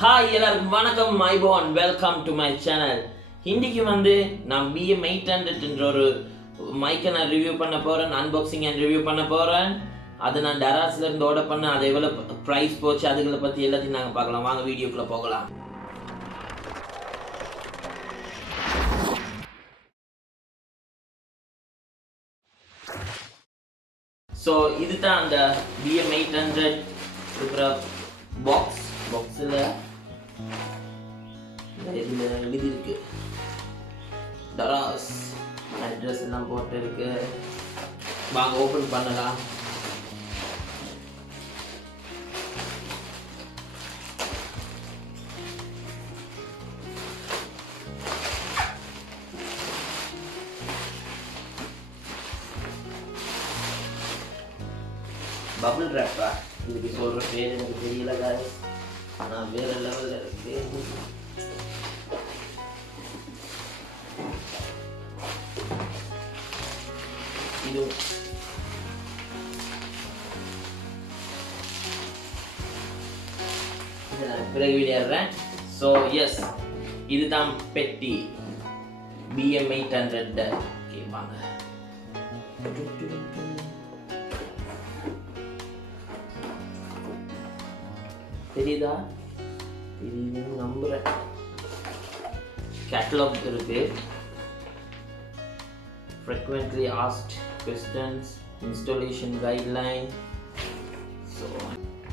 Hi எல்லாருக்கும் வணக்கம் மைபோன் welcome to my channel. இன்றைக்கி நான் BM800 ஒரு மைக்கை நான் ரிவ்யூ பண்ண போகிறேன், அன்பாக்சிங் அண்ட் ரிவ்யூ பண்ண போகிறேன். அது நான் டராஸ்லேருந்து ஆர்டர் பண்ண, அது எவ்வளோ ப்ரைஸ் போச்சு அதுகளை பற்றி எல்லாத்தையும் நாங்கள் பார்க்கலாம். வாங்க வீடியோக்குள்ளே போகலாம். ஸோ இதுதான் அந்த BM800 இருக்கிற பாக்ஸில் இதில் எழுதியிருக்கு டராஸ் அட்ரஸ் எல்லாம் போட்டு இருக்கு. வாங்க ஓப்பன் பண்ணலாம். பபிள் ரேப்பா இதுக்கு சொல்கிற பேர் எனக்கு தெரியல guys. ஆனால் வேறு லெவலில் இருக்கு. இது பிறகு விளையாடுறேன். ஸோ எஸ், இதுதான் பெட்டி BM800. ஓகே வாங்க. தெரியுதா? தெரியுதுன்னு நம்புறேன். கேட்டலாக் இருக்கு, frequently asked questions, installation guideline, so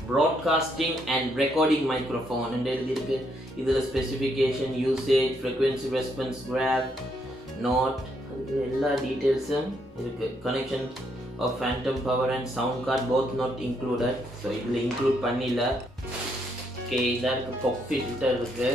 broadcasting and recording microphone and எழுதிருக்கு. இதுல specification, usage, frequency response graph, note, அதுக்கு எல்லா டீடைல்ஸும் இருக்கு. connection of phantom power and sound card both not included, so இதுல include பண்ணில. ஓகே, இதற்கு pop filter இருக்கு.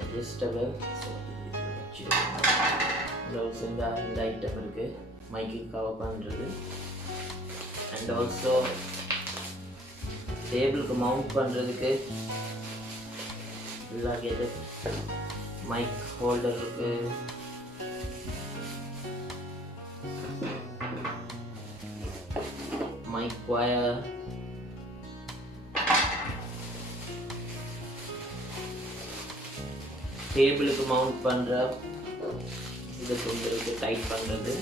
adjustable, so gloves இந்த ஐட்டம் இருக்கு மைக்கு கவர் பண்றது. அண்ட் ஆல்சோ டேபிளுக்கு மவுண்ட் பண்றதுக்கு எல்லா கேஜெட், மைக் ஹோல்டர் இருக்கு. மைக் வயர், டேபிளுக்கு மவுண்ட் பண்ற இது கொண்டு டைட் பண்றது.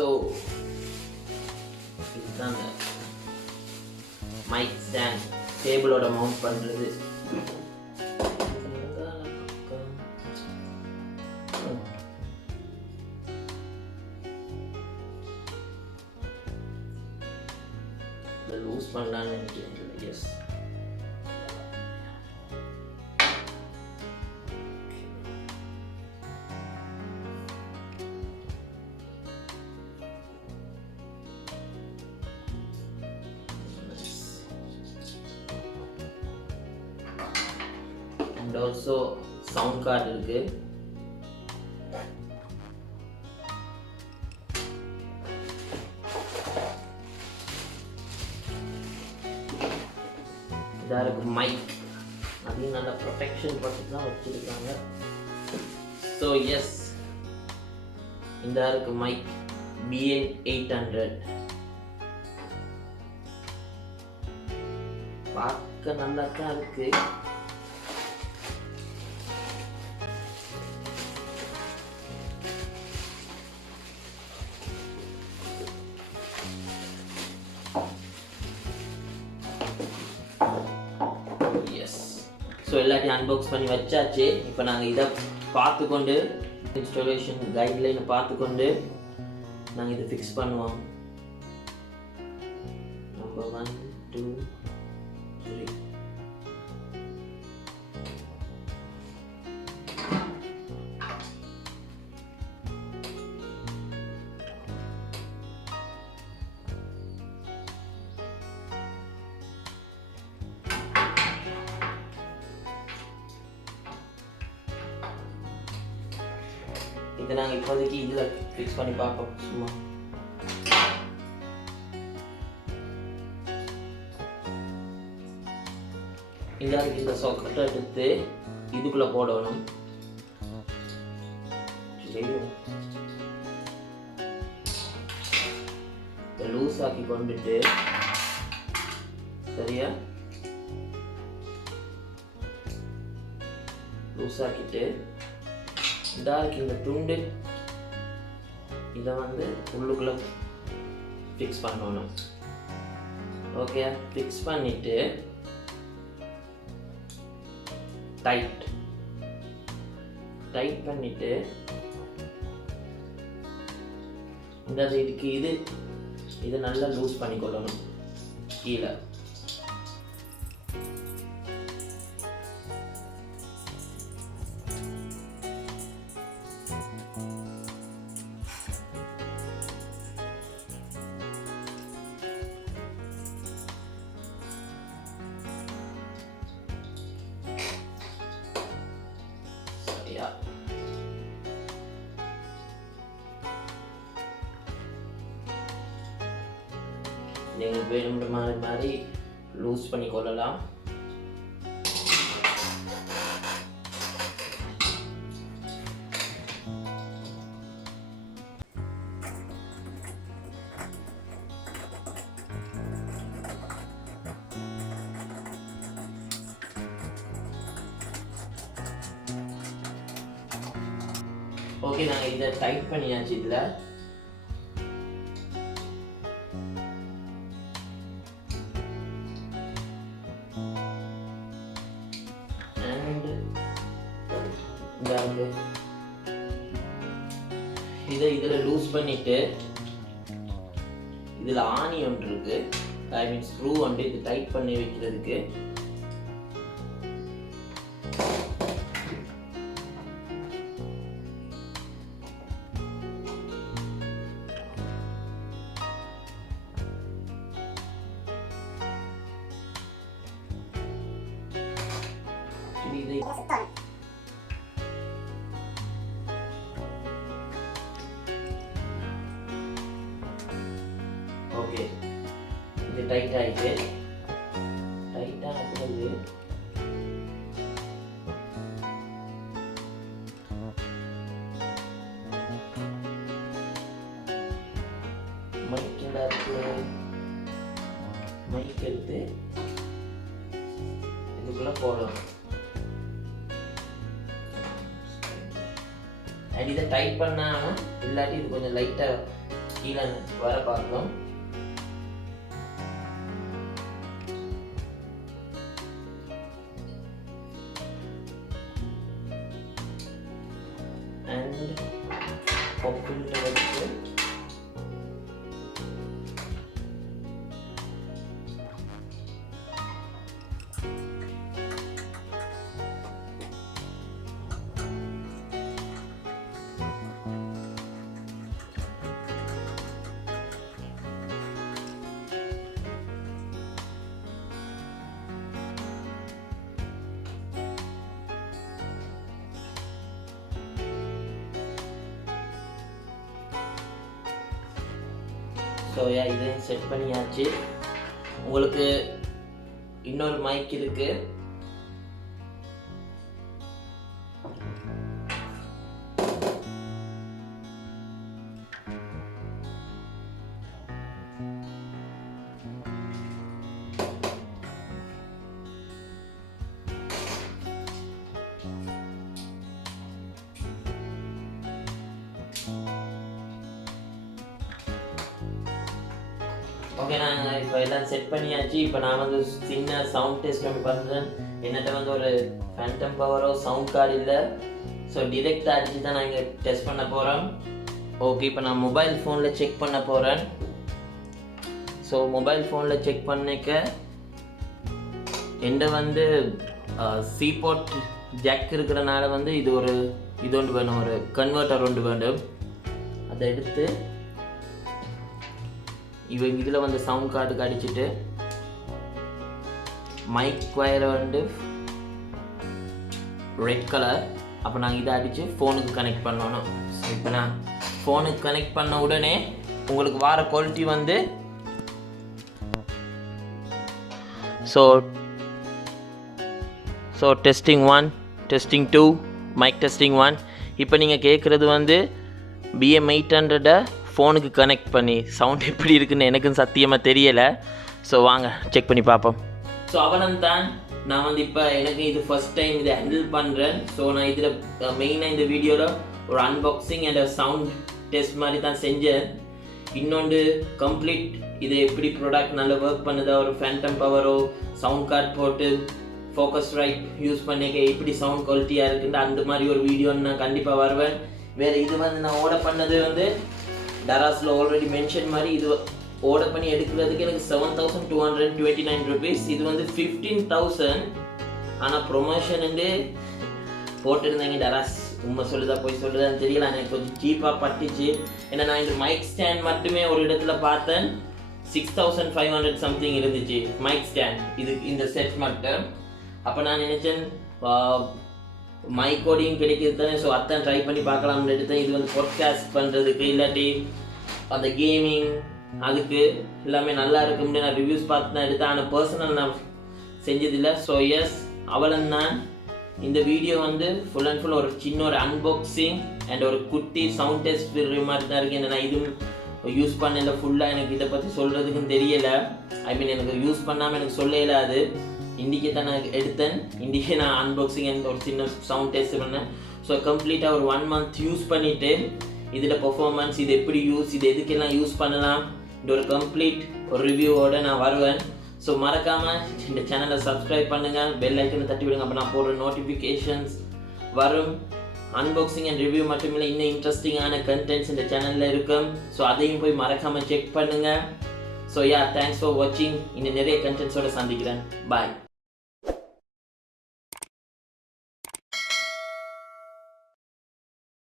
ஸோ இதுதான் மைக் ஸ்டாண்ட், டேபிளோட மவுண்ட் பண்ணுறது. லூஸ் பண்ணலான்னு நினைக்கிறேன். Yes, and also sound card இருக்கு. இதா இருக்கு மைக், அதையும் நல்ல ப்ரொடெக்ஷன் பண்ணி தான் வச்சிருக்காங்க. ஸோ எஸ், இந்த இருக்கு மைக் BM800. பார்க்க நல்லா தான் இருக்கு. ஸோ எல்லாத்தையும் அன்பாக்ஸ் பண்ணி வச்சாச்சு. இப்போ நாங்கள் இதை பார்த்துக்கொண்டு இன்ஸ்டாலேஷன் கைட்லைனை பார்த்துக்கொண்டு நாங்கள் இதை ஃபிக்ஸ் பண்ணுவோம். நம்பர் 1 2 3 இதை நாங்கள் இப்போதைக்கு இதில் ஃபிக்ஸ் பண்ணி பார்ப்போம் சும்மா. இந்த சொக்கட்டை எடுத்து இதுக்குள்ள போடணும். லூஸ் ஆக்கி கொண்டுட்டு சரியா லூஸ் ஆக்கிட்டு இந்த துண்டு இதை வந்து உள்ளுக்குள்ள ஃபிக்ஸ் பண்ணணும். ஓகே, ஃபிக்ஸ் பண்ணிட்டு டைட் பண்ணிட்டு இந்த இதுக்கு இது நல்லா லூஸ் பண்ணிக்கொள்ளணும் கீழே. நீங்கள் வேணுன்ற மாதிரி லூஸ் பண்ணி கொள்ளலாம். ஓகே, நாங்கள் இதை டைட் பண்ணியாச்சு. இதில் இதில் லூஸ் பண்ணிட்டு இதில் ஆணி ஒன்று இருக்கு, ஐ மீன் ஸ்க்ரூ ஒன்று இது டைட் பண்ணி வைக்கிறதுக்கு. ஓகே, இது டைட் ஆயிட்டு டைட்டான பிறகு மைக் எடுத்து இதுக்குள்ள போடணும். அண்ட் இதை டைட் பண்ணாம இல்லாட்டி இது கொஞ்சம் லைட்டா கீழே வர பார்க்கணும். அண்ட் பாப்புலர் வச்சு இதையும் செட் பண்ணியாச்சு. உங்களுக்கு இன்னொரு மைக் இருக்கு. ஓகே, நாங்கள் இப்போ எல்லாம் செட் பண்ணியாச்சு. இப்போ நான் வந்து சின்ன சவுண்ட் டெஸ்ட் ஒன்று பண்ணுறேன். என்னட்ட வந்து ஒரு ஃபேண்டம் பவரோ சவுண்ட் கார்டு இல்லை. ஸோ டிரெக்டாக அடிச்சு தான் நான் இங்கே டெஸ்ட் பண்ண போகிறோம். ஓகே, இப்போ நான் மொபைல் ஃபோனில் செக் பண்ண போகிறேன். ஸோ மொபைல் ஃபோனில் செக் பண்ணிக்க என்கிட்ட வந்து சீபோர்ட் ஜாக் இருக்கிறனால வந்து இது ஒன்று வேணும், ஒரு கன்வெர்ட்டர் ஒன்று வேண்டும். அதை எடுத்து இதில் வந்து சவுண்ட் கார்டுக்கு அடிச்சுட்டு மைக் ஒயரை வந்து ரெட் கலர், அப்போ நாங்கள் இதை அடித்து ஃபோனுக்கு கனெக்ட் பண்ணணும். இப்போ நான் ஃபோனுக்கு கனெக்ட் பண்ண உடனே உங்களுக்கு வர குவாலிட்டி வந்து so testing 1 testing 2 mic testing 1. இப்போ நீங்கள் கேட்குறது வந்து BM800 ஃபோனுக்கு கனெக்ட் பண்ணி சவுண்ட் எப்படி இருக்குன்னு எனக்கும் சத்தியமாக தெரியலை. ஸோ வாங்க செக் பண்ணி பார்ப்போம். ஸோ அவனம் தான் நான் வந்து இப்போ எனக்கு இது ஃபர்ஸ்ட் டைம் இதை ஹேண்டில் பண்ணுறேன். ஸோ நான் இதில் மெயினாக இந்த வீடியோவில் ஒரு அன்பாக்சிங் அண்ட் சவுண்ட் டெஸ்ட் மாதிரி தான் செஞ்சேன். இன்னொன்று கம்ப்ளீட் இது எப்படி ப்ராடக்ட் நல்லா ஒர்க் பண்ணுதா, ஒரு ஃபேண்டம் பவரோ சவுண்ட் கார்டு போட்டு ஃபோக்கஸ் ரைட் யூஸ் பண்ணிக்க எப்படி சவுண்ட் குவாலிட்டியாக இருக்குன்னு அந்த மாதிரி ஒரு வீடியோன்னு நான் கண்டிப்பாக வருவேன். வேறு இது வந்து நான் ஆர்டர் பண்ணது வந்து டராஸில் ஆல்ரெடி மென்ஷன் மாதிரி இது ஆர்டர் பண்ணி எடுக்கிறதுக்கு எனக்கு 7,229 rupees. இது வந்து 15,000. ஆனால் ப்ரொமோஷன் போட்டிருந்தாங்க டராஸ். உண்மை சொல்லுதா போய் சொல்லுதான்னு தெரியல, எனக்கு கொஞ்சம் சீப்பாக பட்டுச்சு. ஏன்னா நான் இந்த மைக் ஸ்டாண்ட் மட்டுமே ஒரு இடத்துல பார்த்தேன் 6,500 சம்திங் இருந்துச்சு மைக் ஸ்டாண்ட் இது இந்த செட் மட்டும். அப்போ நான் நினச்சேன் மைக்கோடையும் கிடைக்கிறது தானே, ஸோ அதான் ட்ரை பண்ணி பார்க்கலாம்னு எடுத்தேன். இது வந்து பாட்காஸ்ட் பண்ணுறதுக்கு இல்லாட்டி அந்த கேமிங் அதுக்கு எல்லாமே நல்லா இருக்கும்னு நான் ரிவ்யூஸ் பார்த்து தான் எடுத்தேன். ஆனால் பர்சனல் நான் செஞ்சதில்லை. ஸோ எஸ் அவளன் தான் இந்த வீடியோ வந்து ஃபுல் அண்ட் ஃபுல் ஒரு சின்ன ஒரு அன்பாக்சிங் அண்ட் ஒரு குட்டி சவுண்ட் டெஸ்ட் மாதிரி தான் இருக்குது. ஏன்னா இதுவும் யூஸ் பண்ணல ஃபுல்லாக எனக்கு இதை பற்றி சொல்கிறதுக்குன்னு தெரியலை. ஐ மீன் எனக்கு யூஸ் பண்ணாமல் எனக்கு சொல்ல இயலாது. இன்றைக்கே தான் நான் எடுத்தேன். இன்றைக்கே நான் அன்பாக்சிங் அண்ட் ஒரு சின்ன சவுண்ட் டெஸ்ட் பண்ணேன். ஸோ கம்ப்ளீட்டாக ஒரு 1 month யூஸ் பண்ணிவிட்டு இதில் பர்ஃபார்மன்ஸ் இது எப்படி இது எதுக்கெல்லாம் யூஸ் பண்ணலாம் இந்த ஒரு கம்ப்ளீட் ஒரு ரிவ்யூவோடு நான் வருவேன். ஸோ மறக்காமல் இந்த சேனலை சப்ஸ்கிரைப் பண்ணுங்கள், பெல் ஐக்கனை தட்டி விடுங்க. அப்போ நான் போடுற நோட்டிஃபிகேஷன்ஸ் வரும். அன்பாக்சிங் அண்ட் ரிவ்யூ மட்டுமில்லை, இன்னும் இன்ட்ரெஸ்டிங்கான கண்டென்ட்ஸ் இந்த சேனலில் இருக்கும். ஸோ அதையும் போய் மறக்காமல் செக் பண்ணுங்கள். ஸோ யா தேங்க்ஸ் ஃபார் வாட்சிங். இன்னும் நிறைய கண்டென்ட்ஸோடு சந்திக்கிறேன். பாய்.